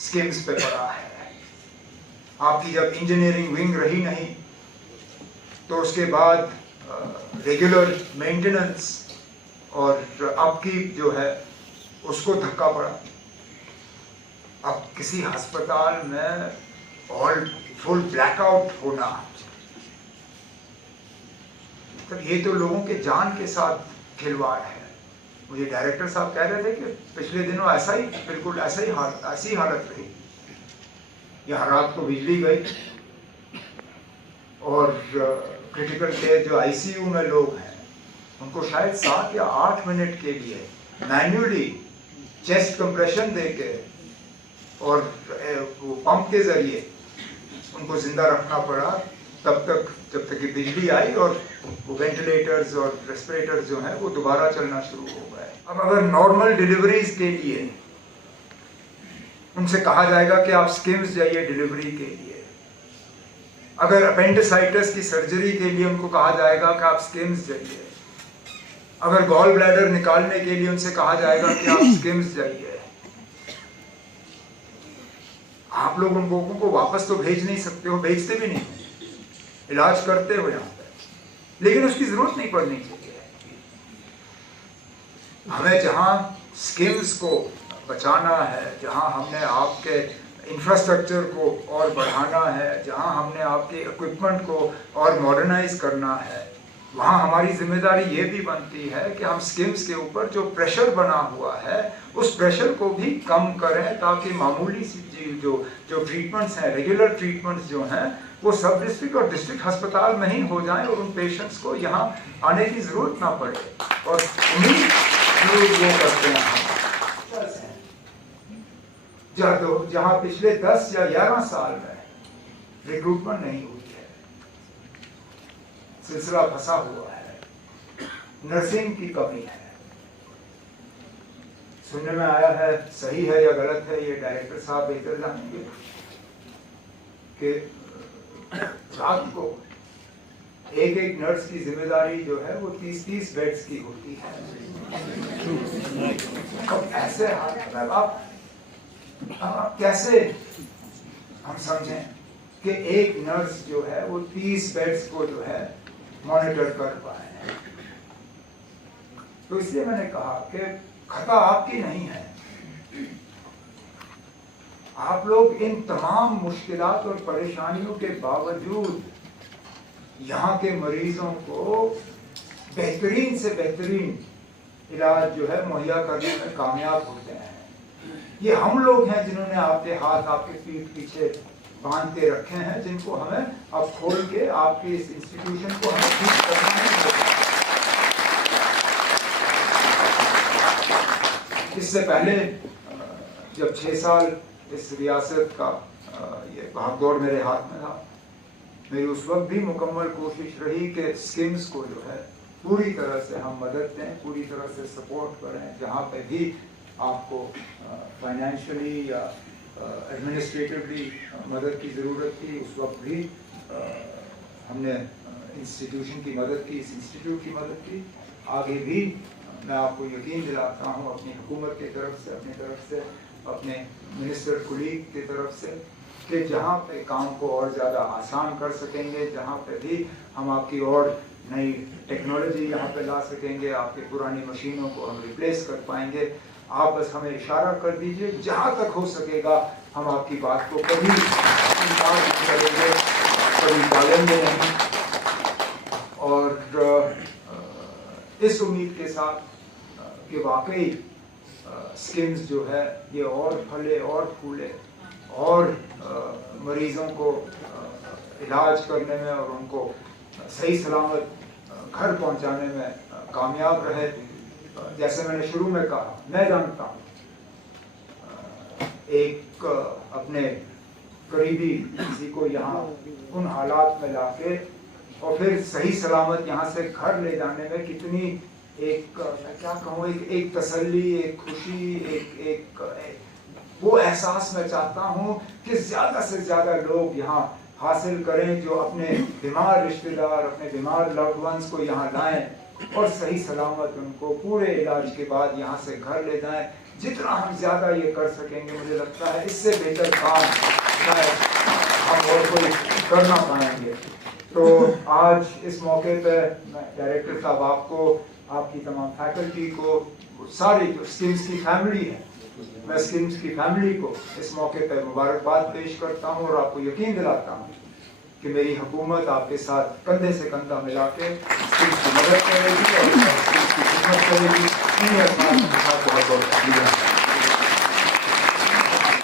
Schemes पे पड़ा है। आपकी जब इंजीनियरिंग विंग रही नहीं तो उसके बाद रेगुलर मेंटेनेंस और अपकीप जो है उसको धक्का पड़ा। अब किसी अस्पताल में ऑल फुल ब्लैकआउट होना, तो ये तो लोगों के जान के साथ खिलवाड़ है। मुझे डायरेक्टर साहब कह रहे थे कि पिछले दिनों ऐसा ही, बिल्कुल ऐसी हालत रही। यहाँ रात को बिजली गई और क्रिटिकल केयर जो आईसीयू में लोग हैं उनको शायद 7 या 8 मिनट के लिए मैन्युअली चेस्ट कंप्रेशन देके और वो पंप के जरिए उनको जिंदा रखना पड़ा तब तक जब तक कि बिजली आई और वो वेंटिलेटर्स और रेस्पिरेटर्स जो हैं वो दोबारा चलना शुरू हो गए। अब अगर नॉर्मल डिलीवरीज के लिए उनसे कहा जाएगा कि आप स्किम्स जाइए डिलीवरी के लिए, अगर अपेंडिसाइटिस की सर्जरी के लिए उनको कहा जाएगा कि आप स्किम्स जाइए, अगर गॉल ब्लैडर निकालने के लिए उनसे कहा जाएगा कि आप स्किम्स जाइए, आप लोग उन लोगों को वापस तो भेज नहीं सकते हो, भेजते भी नहीं, इलाज करते हो यहाँ पे, लेकिन उसकी जरूरत नहीं पड़नी चाहिए। हमें जहाँ स्किम्स को बचाना है, जहाँ हमने आपके इंफ्रास्ट्रक्चर को और बढ़ाना है, जहाँ हमने आपके इक्विपमेंट को और मॉडर्नाइज करना है, वहाँ हमारी जिम्मेदारी ये भी बनती है कि हम स्किम्स के ऊपर जो प्रेशर बना हुआ है उस प्रेशर को भी कम करें, ताकि मामूली सी जो ट्रीटमेंट्स हैं, रेगुलर ट्रीटमेंट्स जो हैं वो सब डिस्ट्रिक्ट और डिस्ट्रिक्ट अस्पताल में ही हो जाएं और उन पेशेंट्स को यहाँ आने की जरूरत ना पड़े। और उन्हीं वो करते हैं जहाँ पिछले 10 या 11 साल में रिक्रूटमेंट नहीं हुई है, सिलसिला फंसा हुआ है, नर्सिंग की कमी है। सुनने में आया है, सही है या गलत है ये डायरेक्टर साहब बेहतर जानेंगे, कि रात को एक नर्स की जिम्मेदारी जो है वो 30-30 बेड्स की होती है। अब ऐसे आप कैसे हम समझें कि एक नर्स जो है वो 30 बेड्स को जो है मॉनिटर कर पाए। तो इसलिए मैंने कहा कि खता आपकी नहीं है। आप लोग इन तमाम मुश्किलात और परेशानियों के बावजूद यहाँ के मरीजों को बेहतरीन से बेहतरीन इलाज जो है मुहैया करने में कामयाब होते हैं। ये हम लोग हैं जिन्होंने आपके हाथ आपके पीठ पीछे बांध के रखे हैं, जिनको हमें अब खोल के आपके इस इंस्टीट्यूशन को हमें ठीक करना है। इससे पहले जब 6 साल इस रियासत का ये भागदौड़ मेरे हाथ में था, मेरी उस वक्त भी मुकम्मल कोशिश रही कि स्किम्स को जो है पूरी तरह से हम मदद दें, पूरी तरह से सपोर्ट करें। जहाँ पे भी आपको फाइनेंशियली या एडमिनिस्ट्रेटिवली मदद की ज़रूरत थी, उस वक्त भी हमने इंस्टीट्यूशन की मदद की, इस इंस्टीट्यूट की मदद की। आगे भी मैं आपको यकीन दिलाता हूँ अपनी हुकूमत की तरफ से, अपनी तरफ से, अपने मिनिस्टर कुलीग की तरफ से, कि जहाँ पे काम को और ज़्यादा आसान कर सकेंगे, जहाँ पे भी हम आपकी और नई टेक्नोलॉजी यहाँ पे ला सकेंगे, आपकी पुरानी मशीनों को हम रिप्लेस कर पाएंगे। आप बस हमें इशारा कर दीजिए, जहाँ तक हो सकेगा हम आपकी बात को कभी इनकार नहीं करेंगे, कभी टालेंगे नहीं। और इस उम्मीद के साथ कि वाकई स्किम्स जो है ये और फले और फूले और मरीज़ों को इलाज करने में और उनको सही सलामत घर पहुंचाने में कामयाब रहे। जैसे मैंने शुरू में कहा, मैं जानता हूँ एक अपने करीबी किसी को यहाँ उन हालात में लाके और फिर सही सलामत यहाँ से घर ले जाने में कितनी एक क्या कहूँ, एक तसल्ली, एक खुशी, एक वो एहसास मैं चाहता हूँ कि ज़्यादा से ज़्यादा लोग यहाँ हासिल करें, जो अपने बीमार रिश्तेदार, अपने बीमार लव्ड वंस को यहाँ लाएं और सही सलामत उनको पूरे इलाज के बाद यहाँ से घर ले जाएं, जितना हम ज़्यादा ये कर सकेंगे, मुझे लगता है इससे बेहतर काम शायद हम और कोई कर ना पाएंगे। तो आज इस मौके पर मैं डायरेक्टर साहब आपको, आपकी तमाम फैकल्टी को, सारी जो स्किम्स की फैमिली है, मैं स्किम्स की फैमिली को इस मौके पर मुबारकबाद पेश करता हूँ और आपको यकीन दिलाता हूँ कि मेरी हुकूमत आपके साथ कंधे से कंधा मिला के स्किम्स की मदद करेगी और स्किम्स की खिदमत करेगी। बहुत बहुत शुक्रिया।